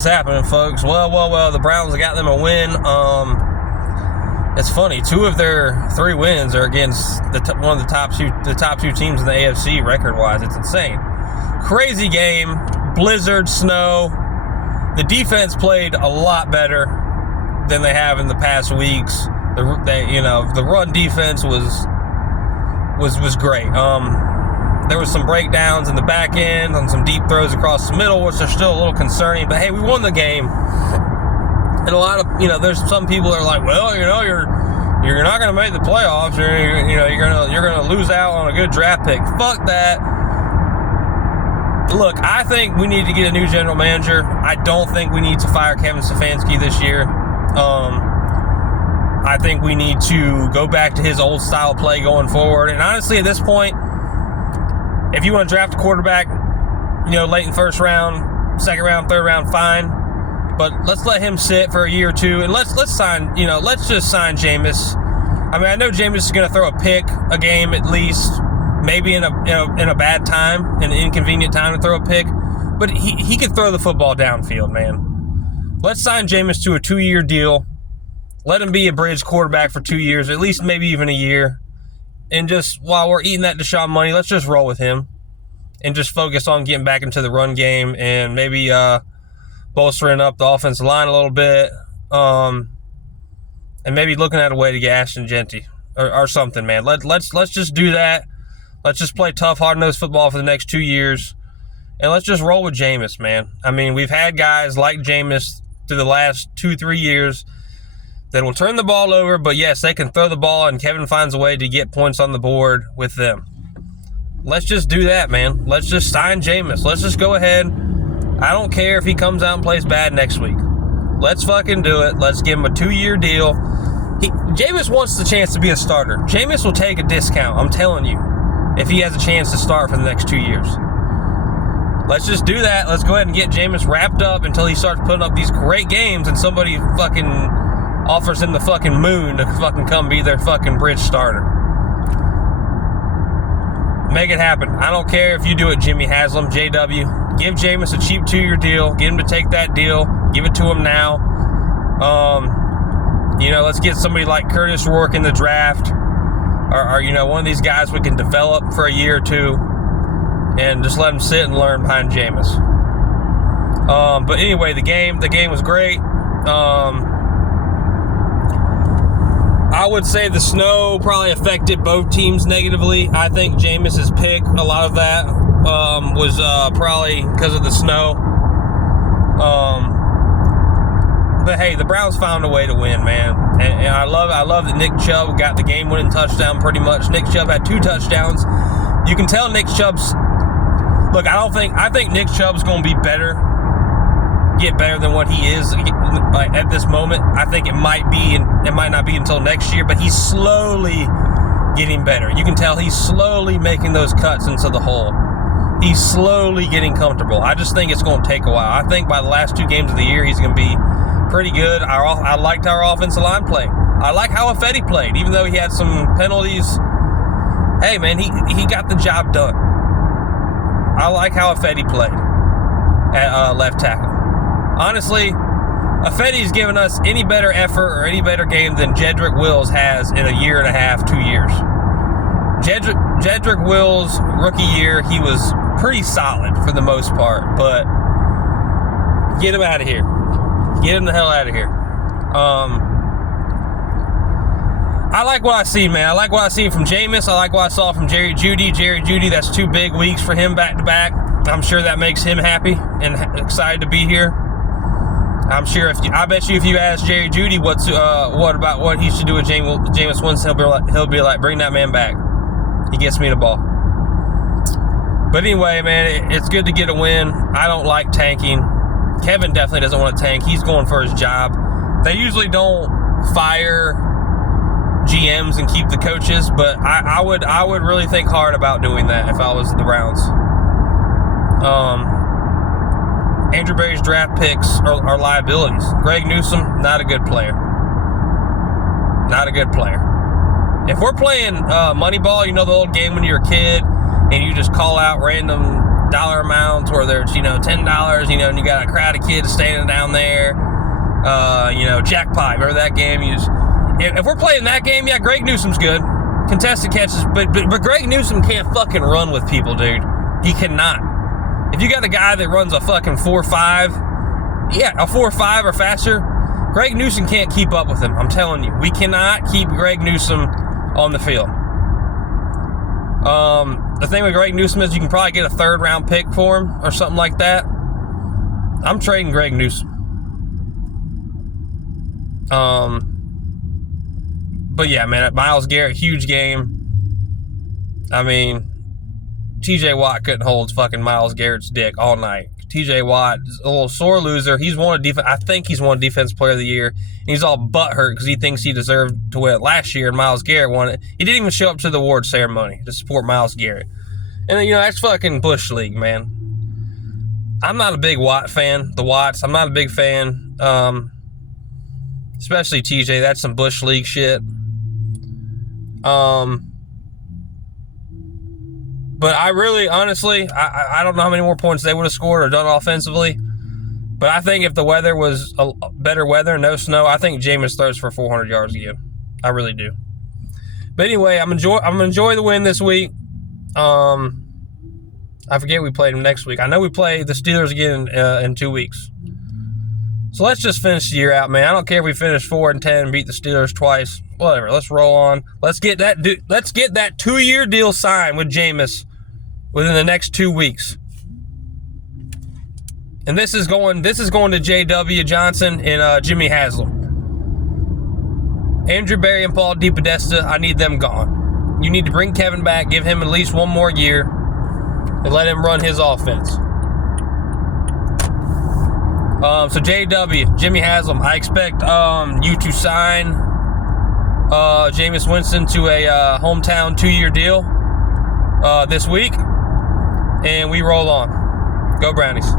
What's happening, folks? Well, the Browns got them a win. It's funny, 2 of their 3 wins are against one of the top two teams in the AFC record-wise. It's insane. Crazy game, blizzard, snow. The defense played a lot better than they have in the past weeks. The run defense was great. There was some breakdowns in the back end on some deep throws across the middle, which are still a little concerning. But hey, we won the game. And a lot of, there's some people that are like, well, you're not going to make the playoffs. You're going to lose out on a good draft pick. Fuck that. Look, I think we need to get a new general manager. I don't think we need to fire Kevin Stefanski this year. I think we need to go back to his old style play going forward. And honestly, at this point, if you want to draft a quarterback, late in first round, second round, third round, fine. But let's let him sit for a year or two, and let's sign. Let's just sign Jameis. I mean, I know Jameis is going to throw a pick a game at least, maybe in a bad time, an inconvenient time to throw a pick. But he can throw the football downfield, man. Let's sign Jameis to a 2-year deal. Let him be a bridge quarterback for 2 years, at least maybe even a year. And just while we're eating that Deshaun money, let's just roll with him and just focus on getting back into the run game and maybe bolstering up the offensive line a little bit, and maybe looking at a way to get Ashton Jeanty or something, man. Let's just do that. Let's just play tough, hard-nosed football for the next 2 years, and let's just roll with Jameis, man. I mean, we've had guys like Jameis through the last 2-3 years that will turn the ball over, but yes, they can throw the ball, and Kevin finds a way to get points on the board with them. Let's just do that, man. Let's just sign Jameis. Let's just go ahead. I don't care if he comes out and plays bad next week. Let's fucking do it. Let's give him a 2-year deal. Jameis wants the chance to be a starter. Jameis will take a discount, I'm telling you, if he has a chance to start for the next 2 years. Let's just do that. Let's go ahead and get Jameis wrapped up until he starts putting up these great games and somebody fucking offers him the fucking moon to fucking come be their fucking bridge starter. Make it happen. I don't care if you do it, Jimmy Haslam, JW. Give Jameis a cheap 2-year deal. Get him to take that deal. Give it to him now. Let's get somebody like Curtis Rourke in the draft. Or one of these guys we can develop for a year or two. And just let him sit and learn behind Jameis. But anyway, the game was great. I would say the snow probably affected both teams negatively. I think Jameis's pick, a lot of that was probably because of the snow. But hey, the Browns found a way to win, man. And I love that Nick Chubb got the game-winning touchdown pretty much. Nick Chubb had 2 touchdowns. You can tell Nick Chubb's... Look, I think Nick Chubb's going to be better. Get better than what he is at this moment. I think it might not be until next year, but he's slowly getting better. You can tell he's slowly making those cuts into the hole. He's slowly getting comfortable. I just think it's going to take a while. I think by the last 2 games of the year, he's going to be pretty good. I liked our offensive line play. I like how Ifedi played, even though he had some penalties. Hey, man, he got the job done. I like how Ifedi played at left tackle. Honestly, Ifedi's given us any better effort or any better game than Jedrick Wills has in a year and a half, 2 years. Jedrick Wills' rookie year, he was pretty solid for the most part, but get him out of here. Get him the hell out of here. I like what I see, man. I like what I see from Jameis. I like what I saw from Jerry Jeudy. Jerry Jeudy, that's 2 big weeks for him back-to-back. I'm sure that makes him happy and excited to be here. I bet you if you ask Jerry Jeudy what about what he should do with Jameis Winston, he'll be like, bring that man back. He gets me the ball. But anyway, man, it's good to get a win. I don't like tanking. Kevin definitely doesn't want to tank. He's going for his job. They usually don't fire GMs and keep the coaches, but I would really think hard about doing that if I was the Browns. Andrew Berry's draft picks are liabilities. Greg Newsome, not a good player. Not a good player. If we're playing Moneyball, the old game when you're a kid, and you just call out random dollar amounts, whether it's, $10, and you got a crowd of kids standing down there. Jackpot. Remember that game? If we're playing that game, yeah, Greg Newsom's good. Contested catches, but Greg Newsom can't fucking run with people, dude. He cannot. If you got a guy that runs a fucking 4.5, a 4.5 or faster, Greg Newsom can't keep up with him. I'm telling you. We cannot keep Greg Newsom on the field. The thing with Greg Newsom is you can probably get a 3rd round pick for him or something like that. I'm trading Greg Newsom. But yeah, man, Myles Garrett, huge game. I mean, TJ Watt couldn't hold fucking Myles Garrett's dick all night. TJ Watt is a little sore loser. I think he's won Defense Player of the Year. And he's all butthurt because he thinks he deserved to win it last year, and Myles Garrett won it. He didn't even show up to the award ceremony to support Myles Garrett. And that's fucking Bush League, man. I'm not a big Watt fan. The Watts, I'm not a big fan. Especially TJ. That's some Bush League shit. But I really, honestly, I don't know how many more points they would have scored or done offensively. But I think if the weather was better weather, no snow, I think Jameis throws for 400 yards again. I really do. But anyway, I'm gonna enjoy the win this week. I forget we played them next week. I know we play the Steelers again in 2 weeks. So let's just finish the year out, man. I don't care if we finish 4-10 and beat the Steelers twice. Whatever. Let's roll on. Let's get that 2-year deal signed with Jameis within the next 2 weeks. And this is going to J.W. Johnson and Jimmy Haslam. Andrew Berry and Paul DePodesta, I need them gone. You need to bring Kevin back, give him at least 1 more year, and let him run his offense. So J.W., Jimmy Haslam, I expect you to sign Jameis Winston to a hometown 2-year deal this week, and we roll on. Go Brownies.